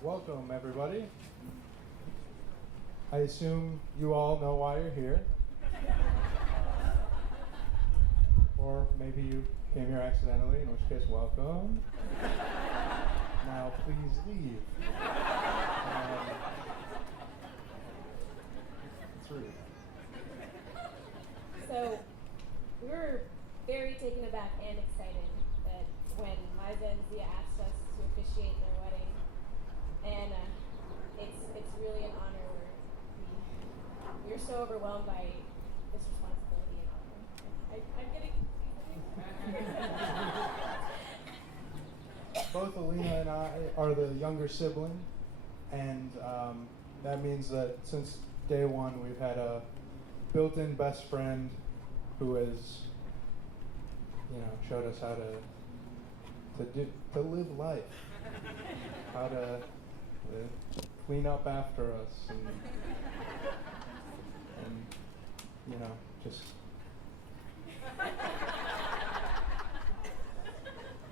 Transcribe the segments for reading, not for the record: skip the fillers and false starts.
Welcome, everybody. I assume you all know why you're here. Or maybe you came here accidentally, in which case, welcome. Now, please leave. It's rude. So we were very taken aback and excited that when Liza and Zia asked us to officiate their wedding, and it's really an honor. We're so overwhelmed by this responsibility and honor. I'm getting. Both Alina and I are the younger sibling, and that means that since day one we've had a built-in best friend who has, showed us how to live life, how to clean up after us, and just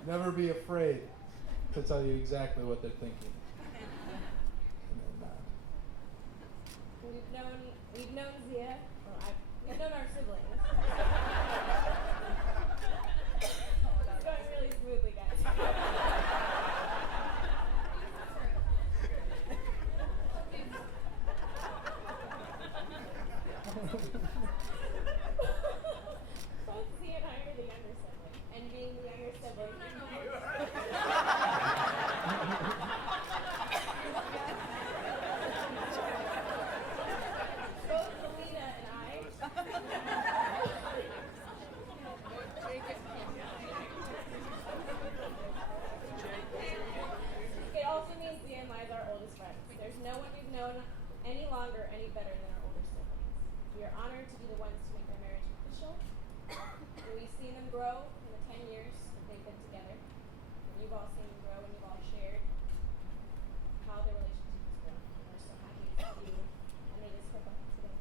never be afraid to tell you exactly what they're thinking. And then, We've known Zia. We've known our siblings. It's going really smoothly, guys. Both Zia and I are the younger sibling, and being the younger sibling, both Alina and I. It also means Zia and Liza are our oldest friends. There's no one we've known any longer, any better than our older siblings. We are honored to be the ones to make their marriage official. And we've seen them grow in the 10 years that they've been together. And you've all seen them grow and you've all shared how their relationship has grown. And we're so happy to see you under this purple today.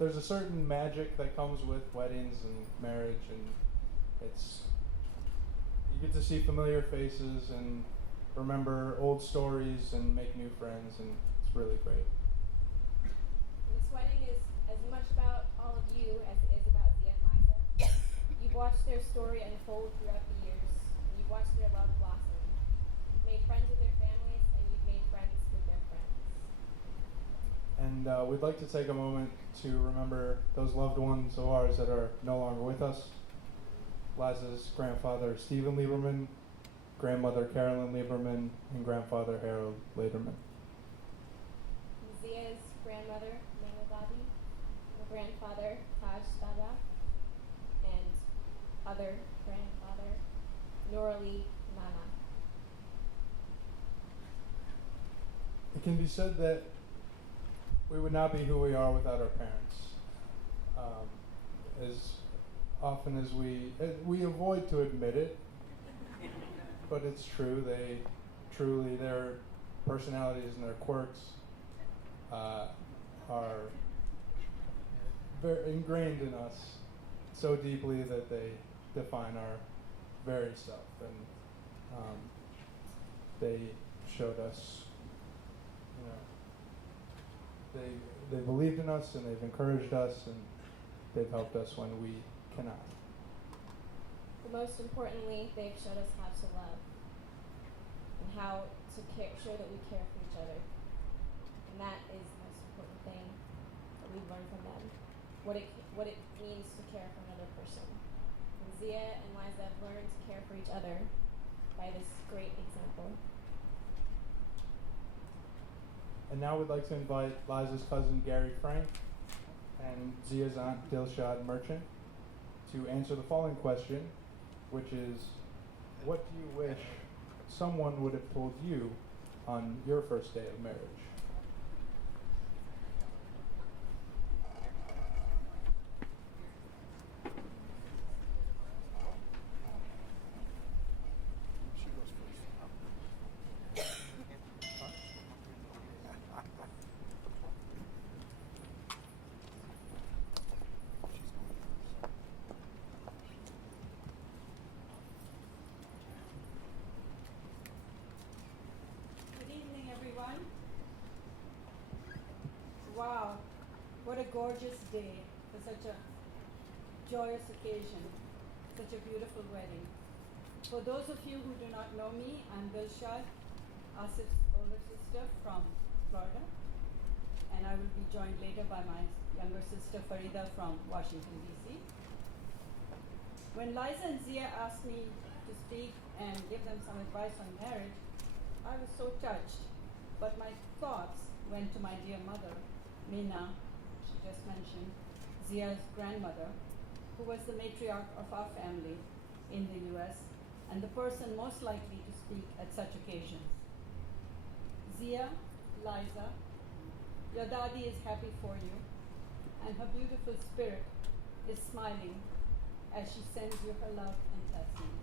there's a certain magic that comes with weddings and marriage, and you get to see familiar faces and remember old stories and make new friends, and it's really great. And this wedding is as much about all of you as it is about Zia and Liza. You've watched their story unfold throughout the years, and you've watched their love blossom. You've made friends with their families, and you've made friends with their friends. And we'd like to take a moment to remember those loved ones of ours that are no longer with us. Liza's grandfather, Stephen Lieberman, grandmother, Carolyn Lieberman, and grandfather, Harold Lederman. Zia's grandmother, Mena Dadi, and grandfather, Taj Dada, and other grandfather, Norali Nana. It can be said that we would not be who we are without our parents. As often as we avoid to admit it, but it's true. Their personalities and their quirks are very ingrained in us so deeply that they define our very self, and they showed us, they believed in us, and they've encouraged us, and they've helped us when we cannot. But most importantly, they've showed us how to love and how to show that we care for each other. And that is the most important thing that we've learned from them, what it means to care for another person. And Zia and Liza have learned to care for each other by this great example. And now we'd like to invite Liza's cousin Gary Frank and Zia's aunt Dilshad Merchant to answer the following question, which is, what do you wish someone would have told you on your first day of marriage? gorgeous day, for such a joyous occasion, such a beautiful wedding. For those of you who do not know me, I'm Dilshad, Asif's older sister from Florida, and I will be joined later by my younger sister Farida from Washington, D.C. When Liza and Zia asked me to speak and give them some advice on marriage, I was so touched, but my thoughts went to my dear mother, Meena, she just mentioned, Zia's grandmother, who was the matriarch of our family in the US and the person most likely to speak at such occasions. Zia, Liza, your daddy is happy for you, and her beautiful spirit is smiling as she sends you her love and blessings.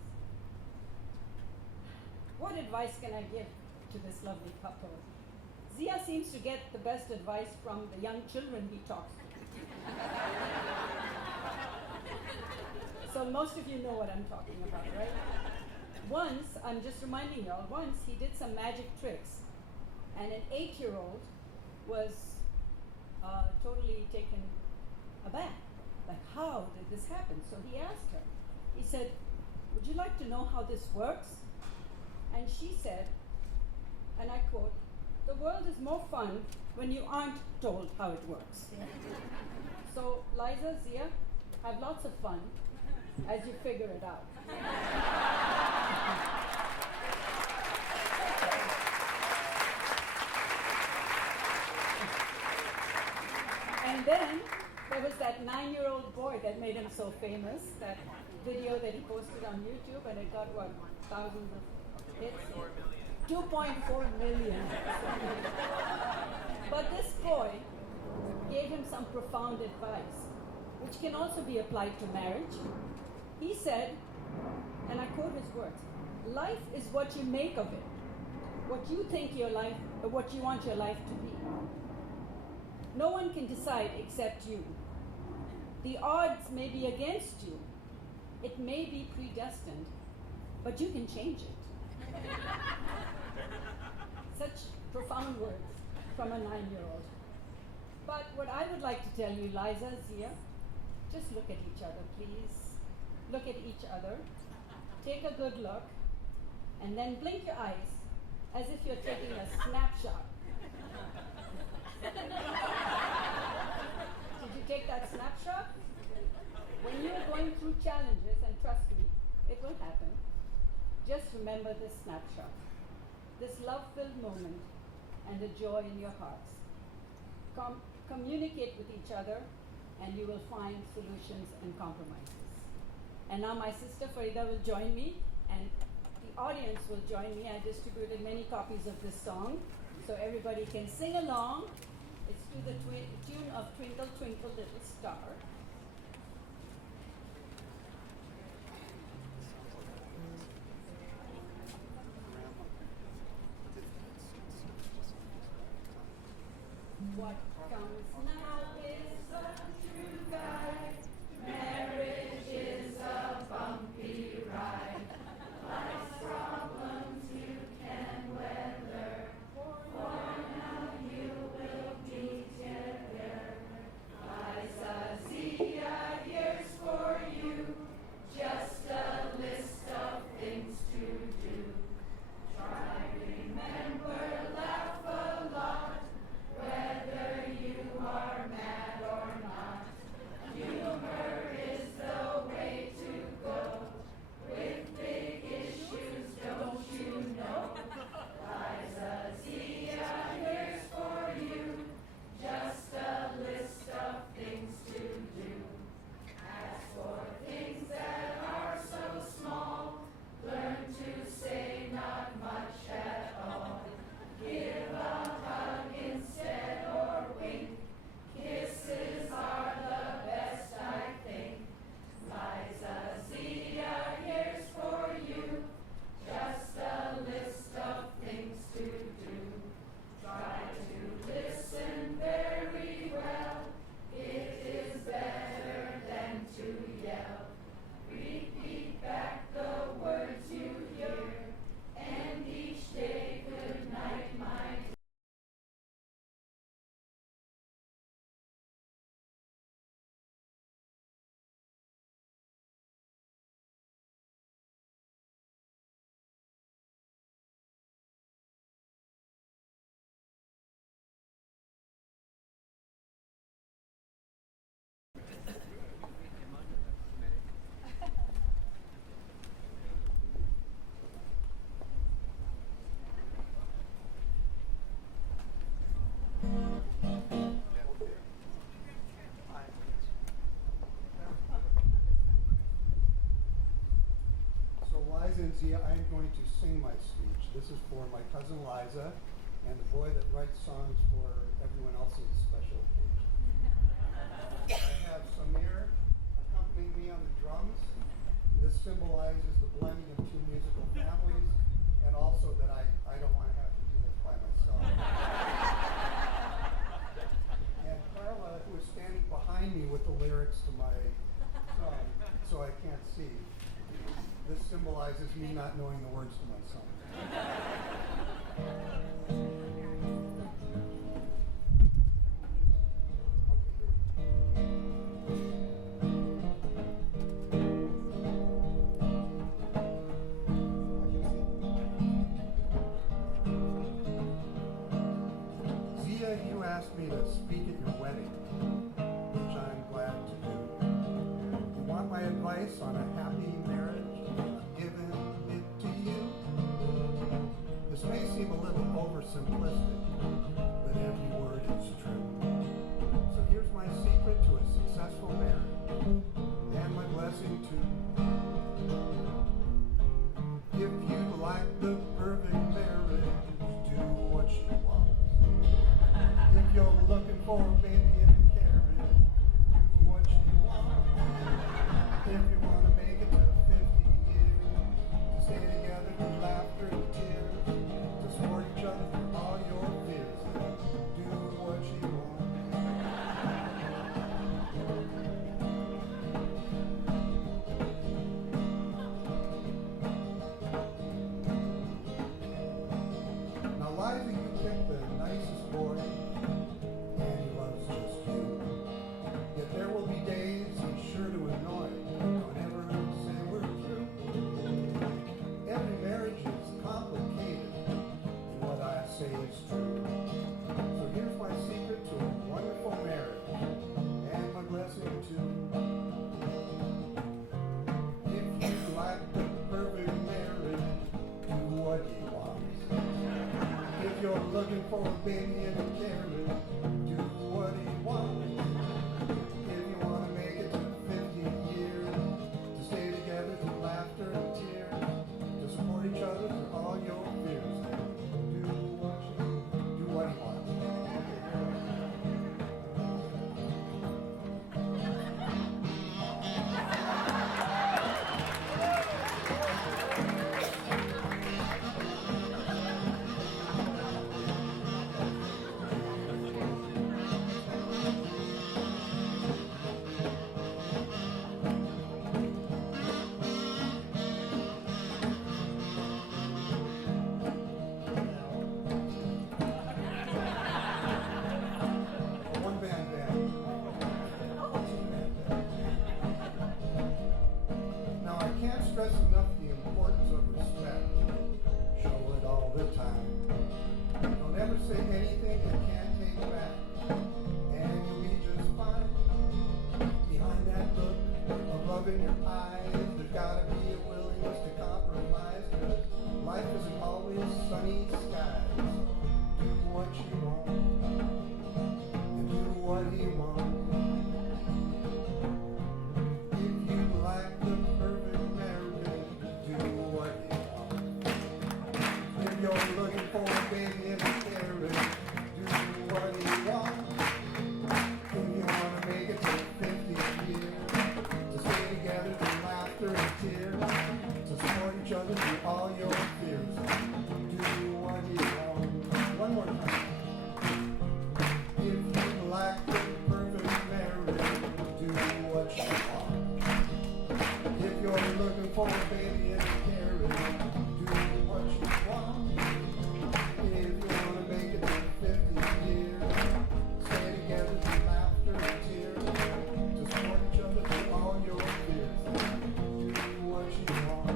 What advice can I give to this lovely couple? Zia seems to get the best advice from the young children he talks to. So most of you know what I'm talking about, right? Once, I'm just reminding y'all, once he did some magic tricks, and an 8-year-old was totally taken aback. Like, how did this happen? So he asked her, he said, would you like to know how this works? And she said, and I quote, the world is more fun when you aren't told how it works. So Liza, Zia, have lots of fun as you figure it out. And then there was that 9-year-old boy that made him so famous, that video that he posted on YouTube, and it got what, thousands of hits? 2.4 million. But this boy gave him some profound advice, which can also be applied to marriage. He said, and I quote his words, life is what you make of it, what you think your life, or what you want your life to be. No one can decide except you. The odds may be against you. It may be predestined, but you can change it. Such profound words from a 9-year-old. But what I would like to tell you, Liza, Zia, just look at each other, please. Look at each other. Take a good look, and then blink your eyes as if you're taking a snapshot. Did you take that snapshot? When you're going through challenges, and trust me, it will happen, just remember this snapshot, this love-filled moment, and the joy in your hearts. Communicate with each other, and you will find solutions and compromises. And now my sister Farida will join me, and the audience will join me. I distributed many copies of this song, so everybody can sing along. It's to the tune of Twinkle, Twinkle, Little Star. What comes now is a true guide. Marriage is a bumpy ride. Life's problems you can weather. For now you will be together. Liza, Zia, here's for you. Just a list of things to do. Try, remember, laugh a lot. Whether you are married Zia, I'm going to sing my speech. This is for my cousin Liza and the boy that writes songs for everyone else's special occasion. I have Samir accompanying me on the drums. This symbolizes the blending of two musical families, and also that I don't want to have to do this by myself. And Carla, who is standing behind me with the lyrics to my song, so I can't see. This symbolizes me not knowing the words to my song. Zia, you asked me to speak at your wedding, which I'm glad to do. You want my advice on a happy marriage? I've given it to you. This may seem a little oversimplistic, but every word is true. So here's my secret to a successful marriage, and my blessing too. If you'd like the perfect marriage, do what you want. If you're looking for a baby in a carriage, do what you want. If you want to make it to 50 years, to stay together through laughter and tears, to support each other through all your fears, do what you want. Now, Liza, you picked the nicest boy, and he loves just you. Yet there will be days he's sure to annoy. Don't ever say we're through. Every marriage is complicated, and what I say is true. So here's my secret to a wonderful marriage, and my blessing too. If you like the perfect marriage, do what he wants. If you're looking for a baby in a carriage, do what he wants. If you want to make it to 50 years, to stay together through laughter and tears, to support each other through all your fears, do what he wants. One band. Two-man band. Now I can't stress enough the importance of respect. Show it all the time. Don't ever say anything you can't take back, and you'll be just fine. Behind that look of love in your eyes, there's gotta be a willingness to compromise, 'cause life isn't always sunny skies. Do what you want, and do what he wants. If you like the perfect marriage, do what he wants. If you're looking for a baby in a carriage, do what he wants. If you want to make it to 50 years, to stay together through laughter and tears, to support each other through all your fears, do what he wants. One more time. If you like the perfect marriage, do what you want. If you're looking for a baby in a carriage, do what you want. If you want to make it to 50 years, stay together through laughter and tears, to support each other through all your fears, do what you want.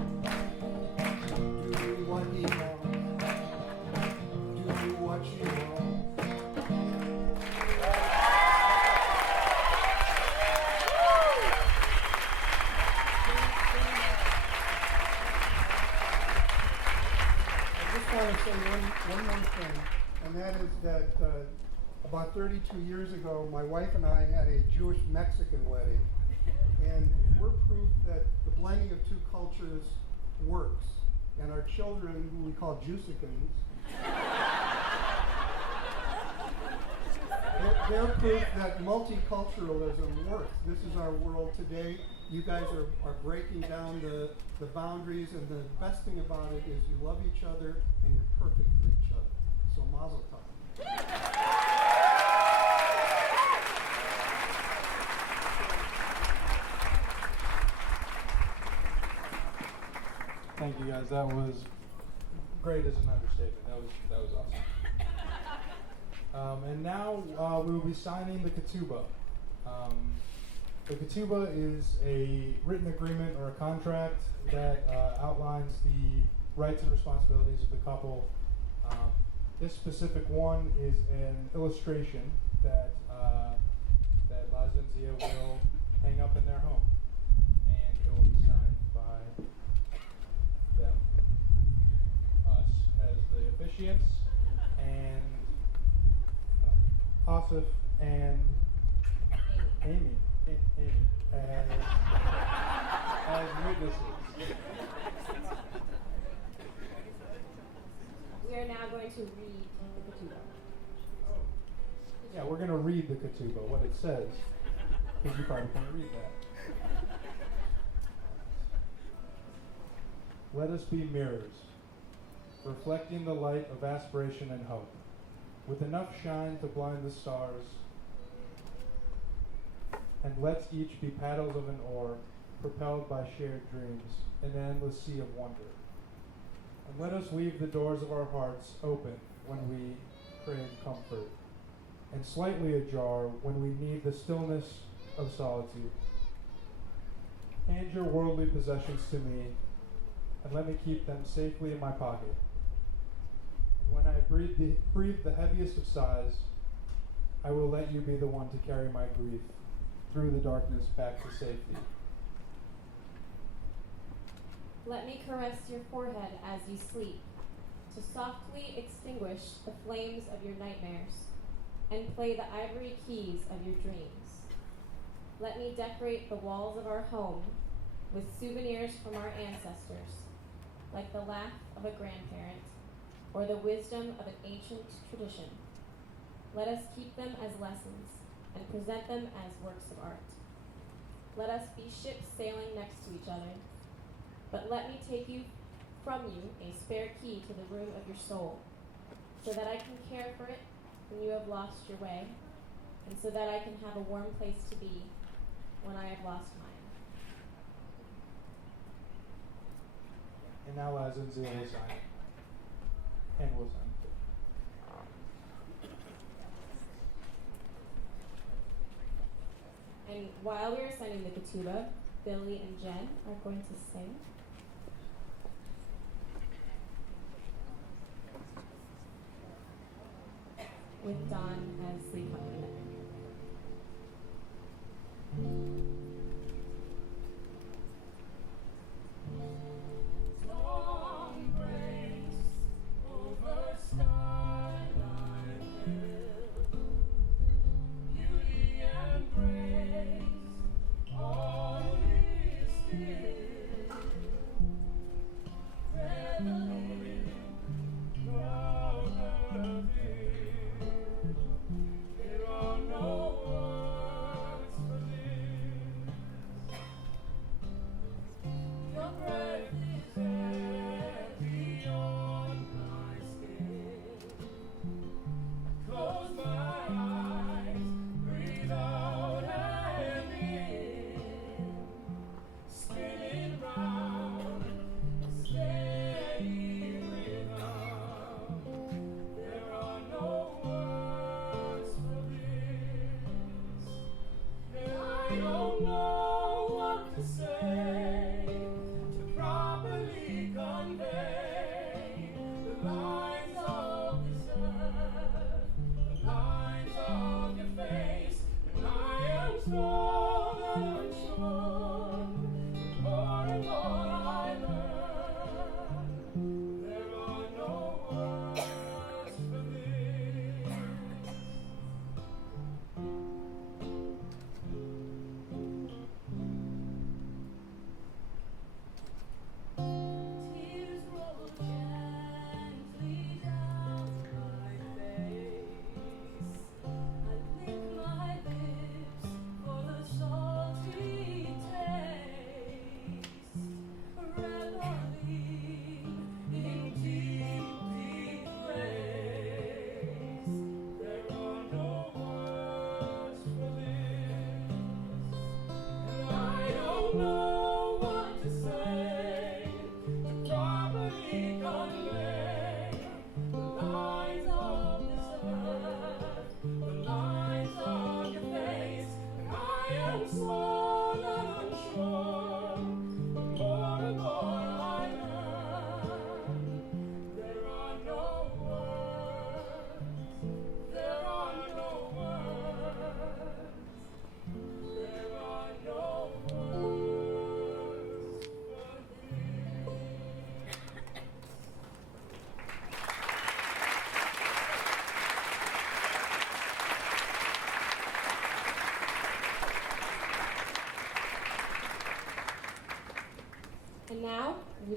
Do what he wants. Do what you want. I just want to say one more thing, and that is that about 32 years ago, my wife and I had a Jewish-Mexican wedding, and we're proof that the blending of two cultures works. and our children, who we call Juicicans, they're proof that multiculturalism works. This is our world today. You guys are breaking down the boundaries, and the best thing about it is you love each other and you're perfect for each other. So mazel tov. Thank you guys. That was great as an understatement. That was awesome. And now we will be signing the ketubah. The ketubah is a written agreement or a contract that outlines the rights and responsibilities of the couple. This specific one is an illustration that Liza and Zia will hang up in their home, and it will be signed by them, us as the officiants, and Asif and Amy as witnesses. We are now going to read the ketubah. Yeah, we're going to read the ketubah, what it says, because you probably can't read that. Let us be mirrors, reflecting the light of aspiration and hope, with enough shine to blind the stars, and let's each be paddles of an oar, propelled by shared dreams, in an endless sea of wonder. And let us leave the doors of our hearts open when we crave comfort, and slightly ajar when we need the stillness of solitude. Hand your worldly possessions to me, and let me keep them safely in my pocket. And when I breathe the heaviest of sighs, I will let you be the one to carry my grief through the darkness back to safety. Let me caress your forehead as you sleep, to softly extinguish the flames of your nightmares, and play the ivory keys of your dreams. Let me decorate the walls of our home with souvenirs from our ancestors, like the laugh of a grandparent or the wisdom of an ancient tradition. Let us keep them as lessons and present them as works of art. Let us be ships sailing next to each other, but let me take from you a spare key to the room of your soul, so that I can care for it when you have lost your way, and so that I can have a warm place to be when I have lost mine. And now Liza and Zia will sign it. And we'll sign it. And while we are signing the ketubah, Billy and Jen are going to sing. With Don as the accompaniment. Long grace over skyline hill, beauty and grace, all is still. Reveling, proud of it. There are no words for this.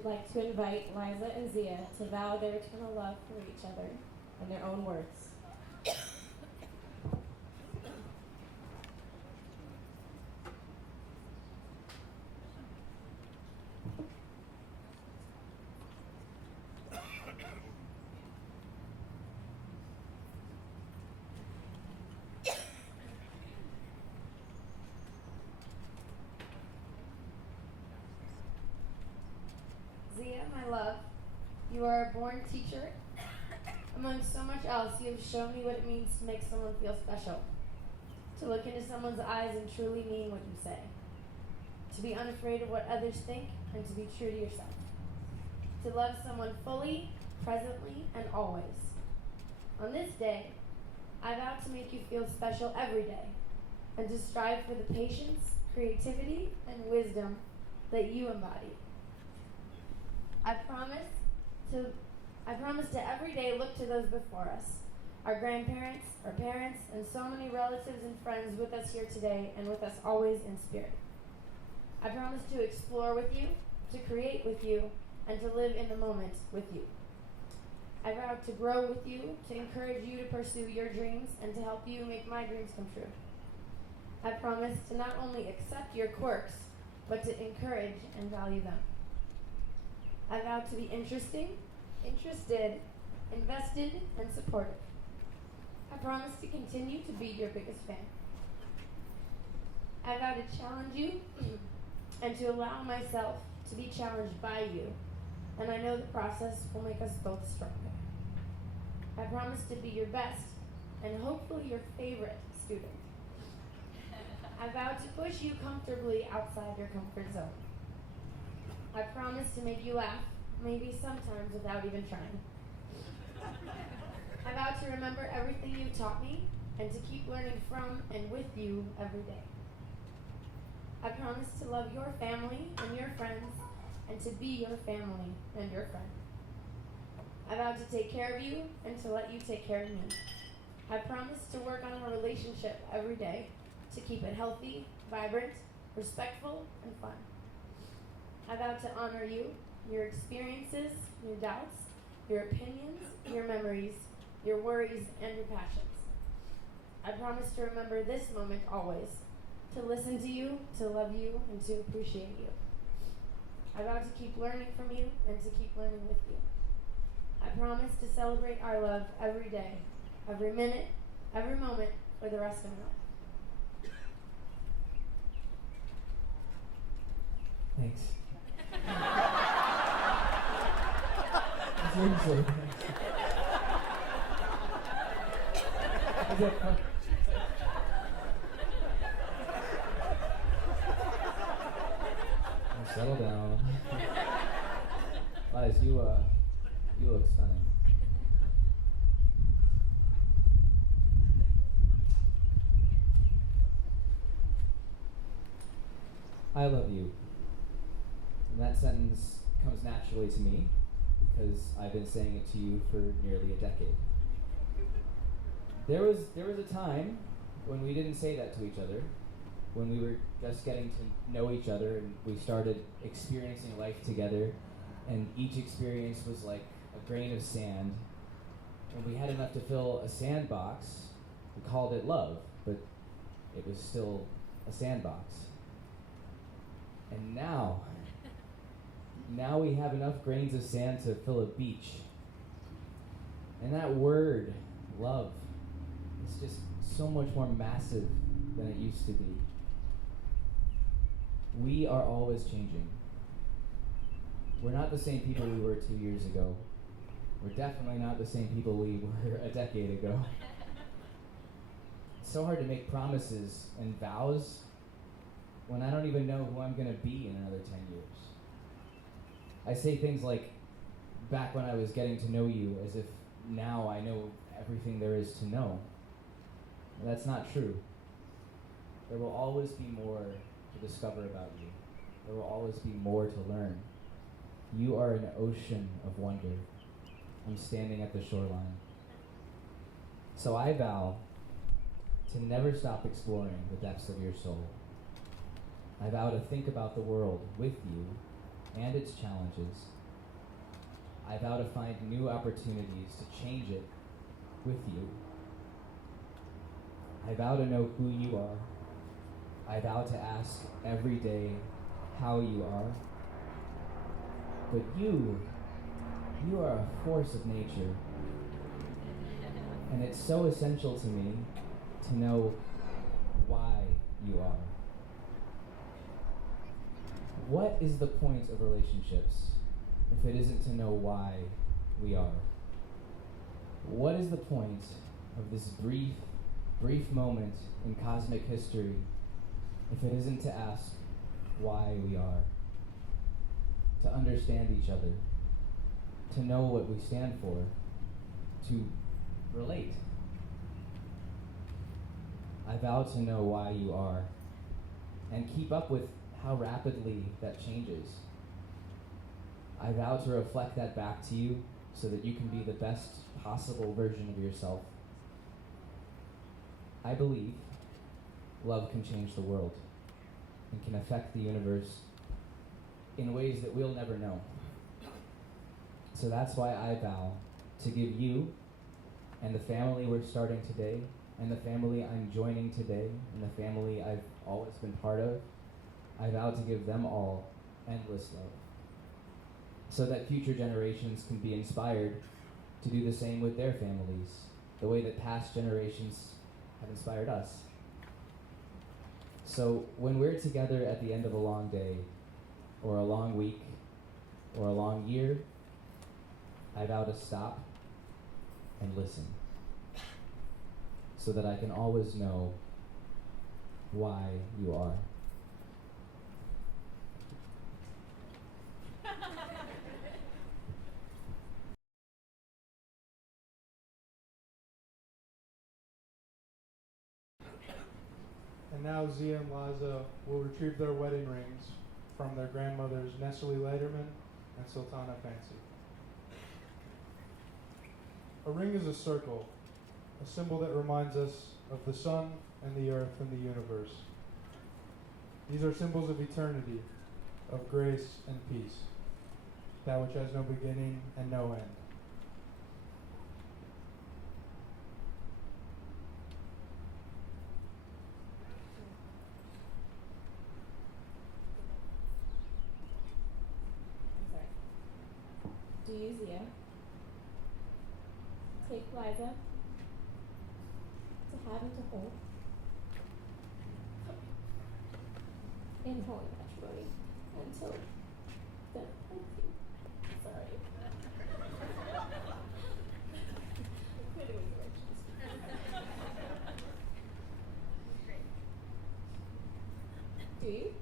would like to invite Liza and Zia to vow their eternal love for each other in their own words. Zia, my love, you are a born teacher. Among so much else, you have shown me what it means to make someone feel special. To look into someone's eyes and truly mean what you say. To be unafraid of what others think and to be true to yourself. To love someone fully, presently, and always. On this day, I vow to make you feel special every day and to strive for the patience, creativity, and wisdom that you embody. I promise to every day look to those before us, our grandparents, our parents, and so many relatives and friends with us here today and with us always in spirit. I promise to explore with you, to create with you, and to live in the moment with you. I vow to grow with you, to encourage you to pursue your dreams, and to help you make my dreams come true. I promise to not only accept your quirks, but to encourage and value them. I vow to be interested, invested, and supportive. I promise to continue to be your biggest fan. I vow to challenge you and to allow myself to be challenged by you, and I know the process will make us both stronger. I promise to be your best and hopefully your favorite student. I vow to push you comfortably outside your comfort zone. I promise to make you laugh, maybe sometimes without even trying. I vow to remember everything you've taught me and to keep learning from and with you every day. I promise to love your family and your friends and to be your family and your friend. I vow to take care of you and to let you take care of me. I promise to work on our relationship every day to keep it healthy, vibrant, respectful, and fun. I vow to honor you, your experiences, your doubts, your opinions, your memories, your worries, and your passions. I promise to remember this moment always, to listen to you, to love you, and to appreciate you. I vow to keep learning from you and to keep learning with you. I promise to celebrate our love every day, every minute, every moment, for the rest of my life. Thanks. Seriously, thanks. Is that fun? Now settle down. Liz, you look stunning. I love you. And that sentence comes naturally to me because I've been saying it to you for nearly a decade. There was a time when we didn't say that to each other, when we were just getting to know each other and we started experiencing life together, and each experience was like a grain of sand. When we had enough to fill a sandbox, we called it love, but it was still a sandbox. And now we have enough grains of sand to fill a beach. And that word, love, is just so much more massive than it used to be. We are always changing. We're not the same people we were 2 years ago. We're definitely not the same people we were a decade ago. It's so hard to make promises and vows when I don't even know who I'm going to be in another 10 years. I say things like, back when I was getting to know you, as if now I know everything there is to know. And that's not true. There will always be more to discover about you. There will always be more to learn. You are an ocean of wonder. I'm standing at the shoreline. So I vow to never stop exploring the depths of your soul. I vow to think about the world with you and its challenges I vow to find new opportunities to change it with you. I vow to know who you are. I vow to ask every day how you are. But you are a force of nature. And it's so essential to me to know why you are. What is the point of relationships if it isn't to know why we are? What is the point of this brief moment in cosmic history if it isn't to ask why we are? To understand each other, to know what we stand for, to relate. I vow to know why you are and keep up with how rapidly that changes. I vow to reflect that back to you so that you can be the best possible version of yourself. I believe love can change the world and can affect the universe in ways that we'll never know. So that's why I vow to give you and the family we're starting today, and the family I'm joining today, and the family I've always been part of, I vow to give them all endless love, so that future generations can be inspired to do the same with their families, the way that past generations have inspired us. So when we're together at the end of a long day, or a long week, or a long year, I vow to stop and listen, so that I can always know why you are. And now Zia and Liza will retrieve their wedding rings from their grandmothers Nestle Lederman and Sultana Fancy. A ring is a circle, a symbol that reminds us of the sun and the earth and the universe. These are symbols of eternity, of grace and peace, that which has no beginning and no end. I'm sorry. Do you, Zia, take Liza to have and to hold in holy matrimony until death parts you? Sorry. Quitting with directions. Do you?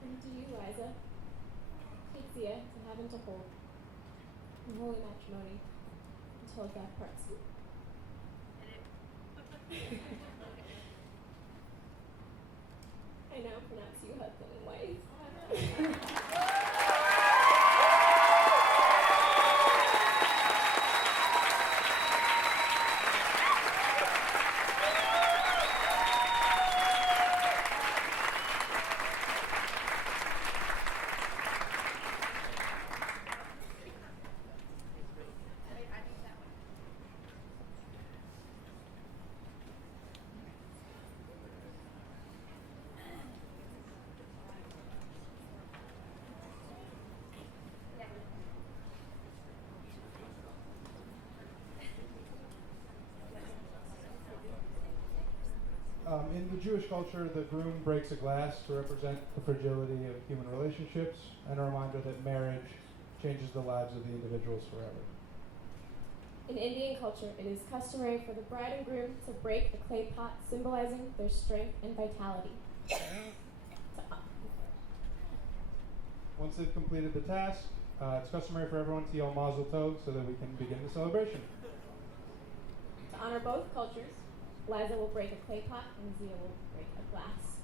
And do you, Liza, take Zia to have and to hold in holy matrimony until death parts you? I now pronounce you husband and wife. In the Jewish culture, the groom breaks a glass to represent the fragility of human relationships and a reminder that marriage changes the lives of the individuals forever. In Indian culture, it is customary for the bride and groom to break a clay pot symbolizing their strength and vitality. Once they've completed the task, it's customary for everyone to yell Mazel Tov so that we can begin the celebration. To honor both cultures, Liza will break a clay pot and Zia will break a glass.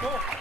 Cool.